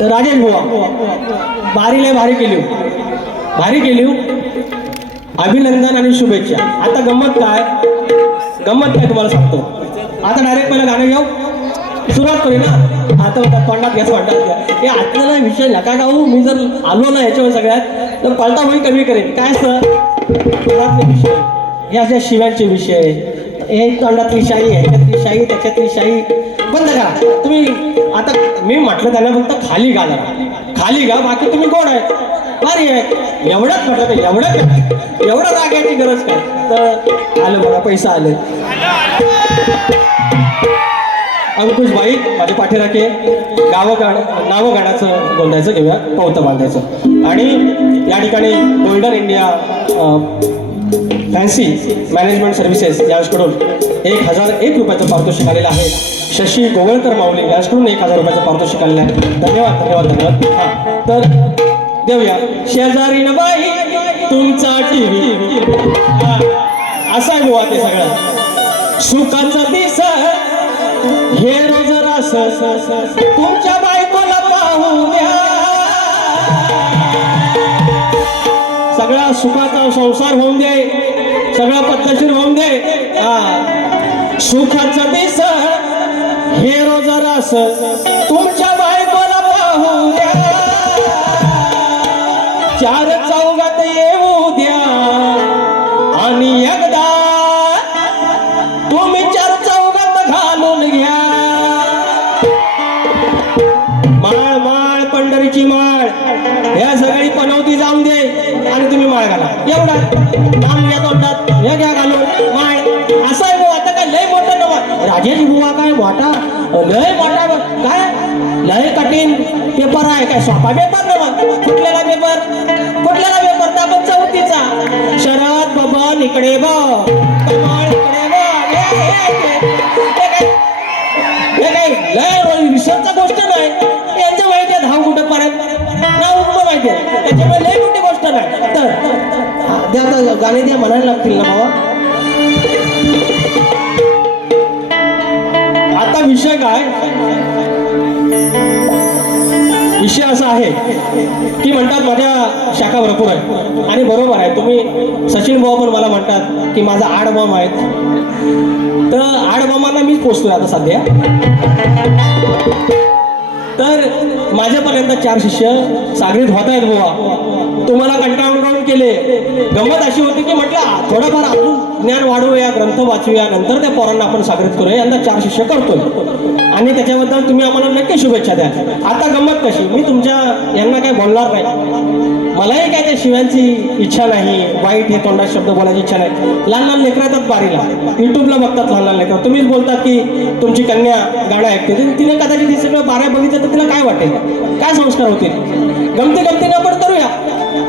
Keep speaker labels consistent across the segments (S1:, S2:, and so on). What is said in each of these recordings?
S1: तर राजेश बुवा भारी लय भारी केली भारी केली हो. अभिनंदन आणि शुभेच्छा. आता गंमत काय? गंमत काय तुम्हाला सांगतो. आता डायरेक्ट पहिलं गाणं घेऊ. सुरुवात करू ना. आता म्हणतात तोंडात घ्या तोंडात घ्या हे आत्ताला विषय नका गाऊ. मी जर आलो ना याच्यावर सगळ्यात तर पलटा होईल कमी करेन. काय असतं? विषय. हे अशा शिव्यांचे विषय. हे तोंडातली शाही ह्याच्यातली शाही त्याच्यातली शाही बंद करा. तुम्ही आता मी म्हटलं त्यांना फक्त खाली गा जरा. खाली गा बाकी तुम्ही कोण आहे? भारी आहे एवढंच म्हटलं तर एवढं एवढं रागायची गरज काय? तर आलं बघा पैसा आले. अंकुश बाई माझे पाठीराखे गावं गाण नावं गाण्याचं बोलायचं घेऊया पवतं बांधायचं. आणि या ठिकाणी golden India fancy management services यांच्याकडून एक हजार एक रुपयाचं पारितोषिक आलेलं आहे. शशी गोवळकर माऊली यांच्याकडून एक हजार रुपयाचं पारितोषिक आलेलं आहे. धन्यवाद धन्यवाद धन्यवाद. हां तर देऊया. शेजारी बाई तुमचा टीव्ही असा आहे बुवा ते सगळं. सुखाचा दिस हे रोज रास. तुमच्या बायकोला पाहू द्या सगळा सुखाचा संसार होऊन दे. सगळा पद्धतशीर होऊन दे. हा. सुखाचं दिस. हे रोज रास. तुमच्या या तोंडात हे घ्या घालून. आहे आता काय लय मोठं नवा? राजेश बुवा काय मोठा? लय मोठा ब- काय? लय कठीण पेपर आहे. काय सोपा पेपर नवा? कुठल्याला पेपर कुठल्याला पेपर तर आपण चौथीचा. शरद बबन इकडे बघ. इकडे हे- काय? लय विषयाचा गोष्ट नाही. हा, द्या आता गाणे द्या म्हणायला लागतील ना बाबा आता विषय काय? विषय असा आहे की म्हणतात माझ्या शाखा भरपूर आहे आणि बरोबर आहे. तुम्ही सचिन भाऊ पण मला म्हणतात की माझा आड बॉम्ब आहेत. तर आड बॉम्बांना मीच पोचतोय आता सध्या. तर माझ्यापर्यंत चार शिष्य सागरीत होत आहेत बुवा. तुम्हाला कंटाळून कंटाळून केले. गंमत अशी होती की म्हटलं थोडंफार अजून ज्ञान वाढवूया ग्रंथ वाचूया नंतर त्या पोरांना आपण सागरित करूया यांना चार शिष्य करतोय. आणि त्याच्याबद्दल तुम्ही आम्हाला नक्की शुभेच्छा द्या. आता गंमत कशी? मी तुमच्या यांना काय बोलणार नाही. मलाही काय त्या शिव्यांची इच्छा नाही वाईट हे तोंडात शब्द बोलायची इच्छा नाही. लहान लहान लेकरं येतात बारीला. युट्यूबला बघतात लहान लहान लेकरं. तुम्हीच बोलतात की तुमची कन्या गाणं ऐकते. तिने कदाचित हे सगळं बाऱ्या बघितलं तर तिला काय वाटेल? काय संस्कार होतील? गमती गमतीनं आपण करूया.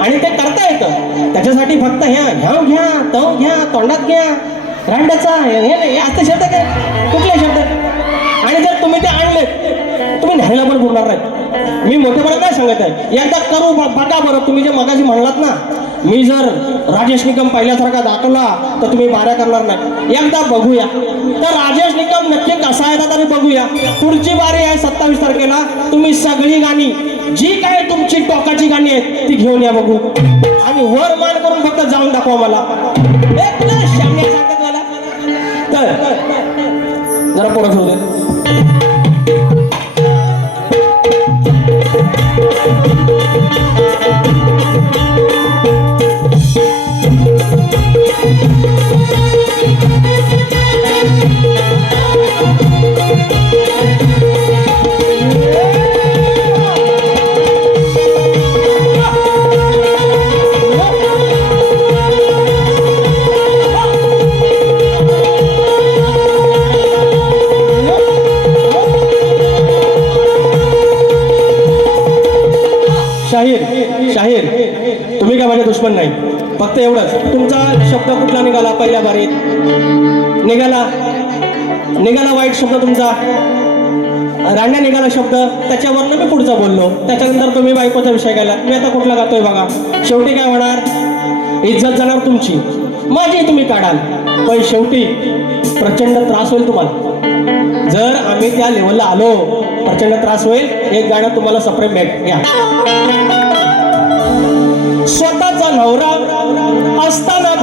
S1: आणि ते करता येतं. त्याच्यासाठी फक्त ह्या ह्याव घ्या तव घ्या तोंडात घ्या. रांडाचा हे नाही असते शब्द काय? कुठले शब्द? आणि जर तुम्ही ते आणले तुम्ही न्यायला पण बोलणार नाही. मी मोठेपणा नाही सांगत आहे. एकदा करू बघा बरं तुम्ही जे मगाशी म्हणलात ना मी जर राजेश निकम पहिल्यासारखा दाखवला तर तुम्ही माऱ्या करणार नाही. एकदा बघूया. तर राजेश निकम नक्की कसा येतात तरी बघूया. पुढची बारी आहे सत्तावीस तारखेला. तुम्ही सगळी गाणी जी काय तुमची टोकाची गाणी आहेत ती घेऊन या बघू. आणि वर मान करून फक्त जाऊन दाखवा मला. एक ना शाम्या सांगत मला तर जरा निघाला वाईट शब्द तुमचा? रांड्या निघाला शब्द. त्याच्यावरनं मी पुढचा बोललो. त्याच्यानंतर तुम्ही बायकोचा विषय गेला मी आता कुठला गातोय बघा. शेवटी काय होणार? इज्जत जाणार तुमची. माझी तुम्ही काढाल. पण शेवटी प्रचंड त्रास होईल तुम्हाला. जर आम्ही त्या लेवलला आलो प्रचंड त्रास होईल. एक गाणं तुम्हाला सप्रेम भेट. घ्या स्वतःचा नवरा असताना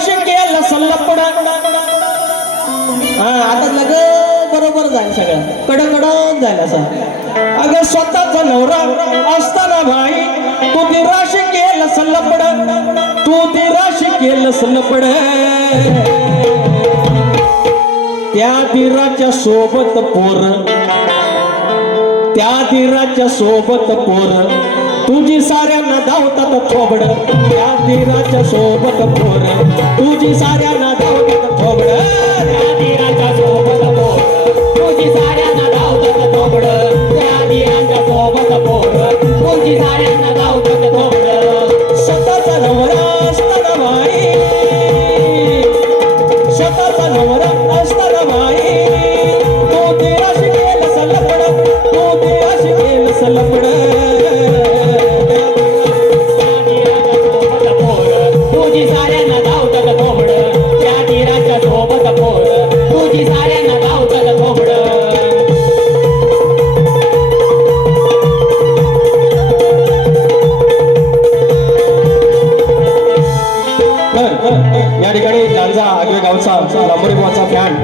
S1: तू दिराशी केला सल्लपड हा आता लग बरोबर जाईल सगळं. कड कडक जाईल असं. अगं स्वतःचा नवरा असताना भाई तू निराश केलं सल्लपड तू निराश केलं सल्लपड त्या दिराच्या सोबत पोर. त्या दिराच्या सोबत पोर. तुझी साऱ्यांना धावतात थोबड. त्या दिराच्या सोबत थोर तुझी साऱ्यांना धावतात थोबड.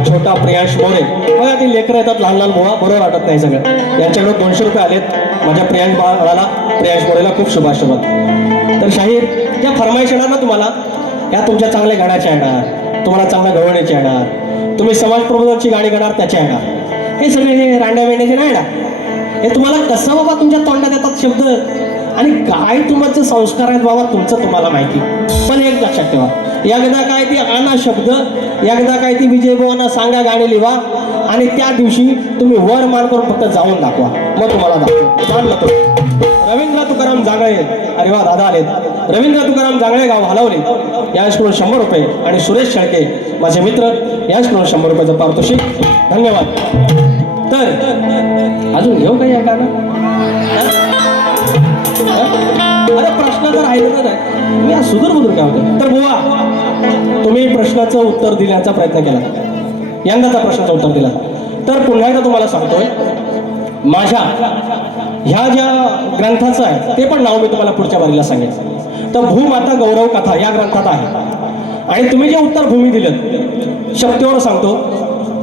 S1: छोटा प्रियांश मोरे बघा ती लेकरं येतात लहान लहान मुळा बरोबर वाटत नाही सगळं. यांच्याकडे दोनशे रुपये आलेत. माझ्या प्रियांश बाळाला प्रियांश मोरेला खूप शुभाशुभात तर शाहीर ज्या फरमाईश येणार ना तुम्हाला? या तुमच्या चांगल्या गाण्याच्या येणार. तुम्हाला चांगल्या गवळणीच्या येणार. तुम्ही समाज प्रबोधनची गाणी गाणार त्याच्या येणार. हे सगळे हे रांड्या वेण्याचे नाही येणार. हे तुम्हाला कसं बाबा तुमच्या तोंडात येतात शब्द? आणि काय तुमचं संस्कार आहेत बाबा तुमचं तुम्हाला माहिती. पण एक लक्षात ठेवा. एकदा काय ती आणा शब्द एकदा काय ती विजय भावांना सांगा गाणी लिहा आणि त्या दिवशी तुम्ही वर मान करून फक्त जाऊन दाखवा. मग तुम्हाला दाखवा. रवींद्र तुकाराम जांगळे अरे वा दादा आलेत. रवींद्र तुकाराम जांगळे गाव हलवले. याचकडून शंभर रुपये आणि सुरेश शेळके माझे मित्र याचकडून शंभर रुपयाचं पारितोषिक. धन्यवाद. तर अजून घेऊ काही या ना अरे प्रश्न जर राहिले ना नाही मी सुधर बुधूर काय होते? तर बुवा तुम्ही प्रश्नाचं उत्तर देण्याचा प्रयत्न केला. यंदाचा प्रश्नाचं उत्तर दिला. तर पुन्हा एकदा तुम्हाला सांगतोय माझ्या ह्या ज्या ग्रंथाचं आहे ते पण नाव मी तुम्हाला पुढच्या बारीला सांगेन. तर भूमाता गौरव कथा या ग्रंथात आहे. आणि तुम्ही जे उत्तर भूमी दिलं शक्तीवर सांगतो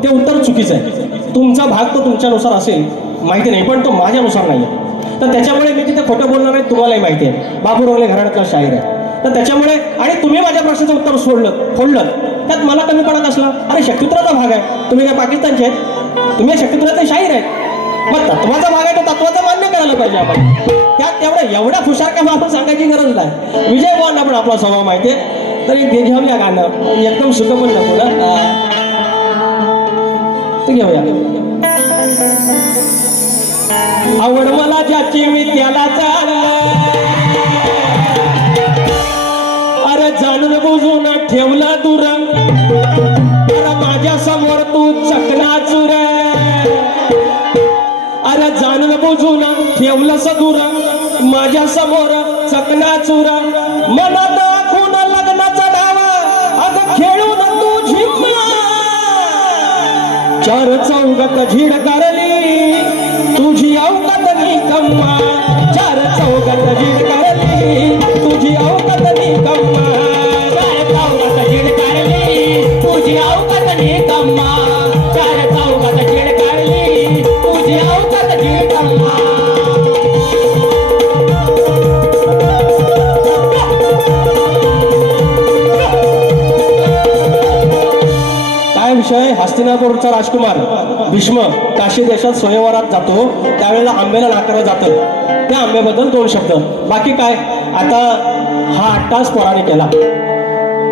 S1: ते उत्तर चुकीचं आहे. तुमचा भाग तो तुमच्यानुसार असेल माहिती नाही पण तो माझ्यानुसार नाही आहे तर त्याच्यामुळे मी तिथे खोटं बोलणार नाही तुम्हालाही माहिती आहे. बाबू रोगले घराण्यातला शाहीर आहे. तर त्याच्यामुळे आणि तुम्ही माझ्या प्रश्नाचं उत्तर सोडलं फोडलं. त्यात मला कमीपणा कसला अरे शक्तित्राचा भाग आहे. तुम्ही काय पाकिस्तानचे आहेत? तुम्ही शक्तित्राचे शाहीर आहेत? मग तत्वाचा भाग आहे तो तत्वाचा मान्य करायला पाहिजे आपण. त्यात तेवढं एवढ्या हुशार का आपण सांगायची गरज नाही. विजय बॉन पण आपला स्वभाव माहिती आहे. तरी ते घेऊया गाणं. एकदम सुख पण नको ना? ते घेऊया. आवड मला ज्याची मी त्याला चाललं. अरे जाणून बुजून ठेवला दूर अरे माझ्यासमोर तू चकला चुर. अरे जाणून बुजून ठेवलंस दुरंग. माझ्यासमोर चकना चुर. मनात खून लग्नाचा डावा अग खेळून तू तुझी चार चौगत झिड करली तुझी अवकत कम्मा चार चौगत झीड करली तुझी अवकत कम्मा
S2: चार चौघात झीड काढली. तुझी अवकात कम्मा चार चौघात झीड काढली. तुझी अवकात कम्मा
S1: काय विषय? हस्तिनापूरचा राजकुमार. भीष्म काशी देशात स्वयंवरात जातो. त्यावेळेला आंब्याला नाकारलं जातं. त्या आंब्याबद्दल दोन शब्द. बाकी काय? आता हा अट्टास पोराने केला.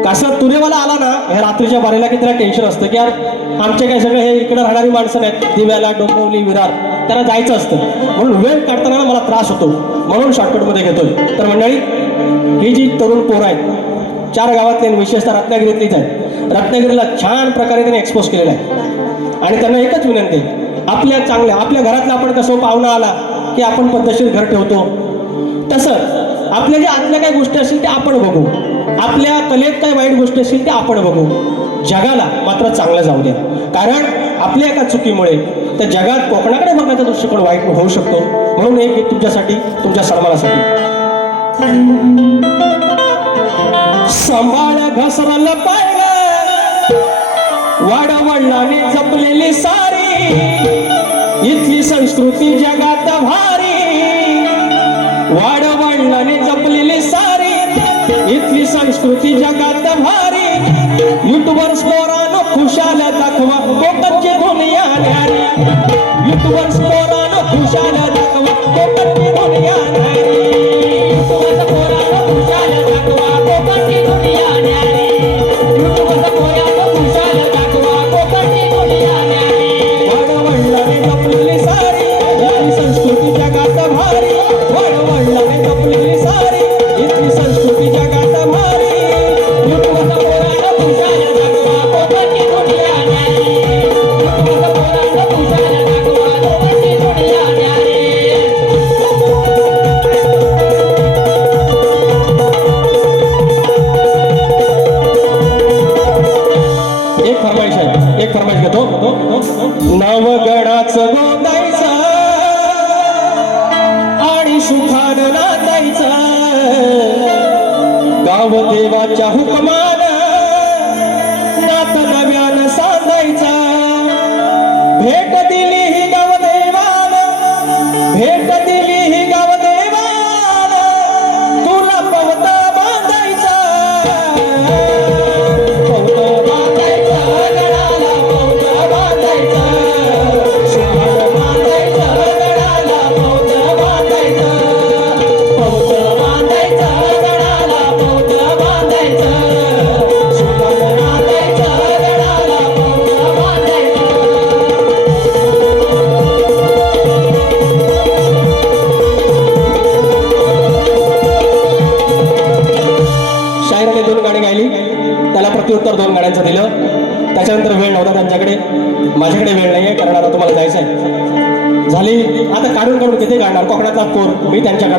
S1: कसं तुरेवाला आला ना ह्या रात्रीच्या बारीला की त्याला टेन्शन असतं की यार आमचे काय सगळे हे इकडे राहणारी माणसं नाहीत. दिव्याला डोंबवली विरार. त्यांना जायचं असतं. म्हणून वेळ काढताना मला त्रास होतो. म्हणून शॉर्टकटमध्ये घेतोय. तर मंडळी ही जी तरुण पोरं आहेत चार गावातले विशेषतः रत्नागिरीतलीच आहेत. रत्नागिरीला छान प्रकारे त्यांनी एक्सपोज केलेला आहे. आणि त्यांना एकच विनंती आपल्या चांगल्या आपल्या घरातला आपण कसं पाहुणा आला की आपण पद्धतशीर घर ठेवतो? तसं आपल्या ज्या आतल्या काही गोष्टी असतील त्या आपण बघू. आपल्या कलेत काही वाईट गोष्टी असतील त्या आपण बघू. जगाला मात्र चांगलं जाऊ द्या. कारण आपल्या एका चुकीमुळे त्या जगात कोकणाकडे बघण्याचा दृष्टिकोन वाईट होऊ शकतो. म्हणून हे गीत तुमच्यासाठी तुमच्या सन्मानासाठी. सांभाळ घसरल पाय वाडवळणाने जपलेली सारी इथली संस्कृती जगात भारी. वाडवडिलांनी जपलेली सारी इथली संस्कृती जगात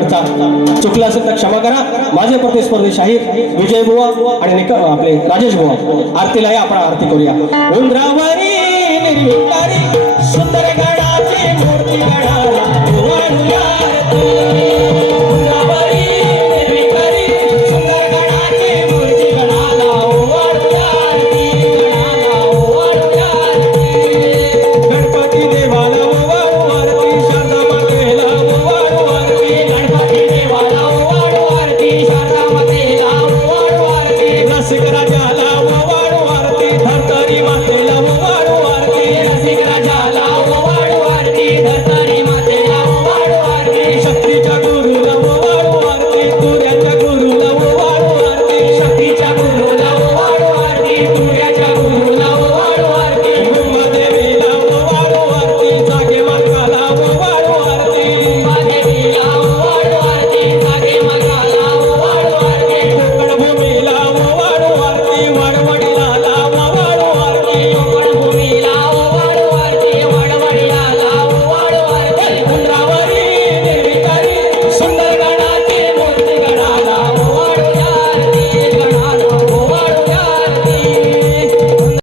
S1: करता. चुकलं असेल तर क्षमा करा. माझे प्रतिस्पर्धी शाहीर विजय बुवा आणि निक आपले राजेश बुवा. आरतीलाही आपण आरती करूया.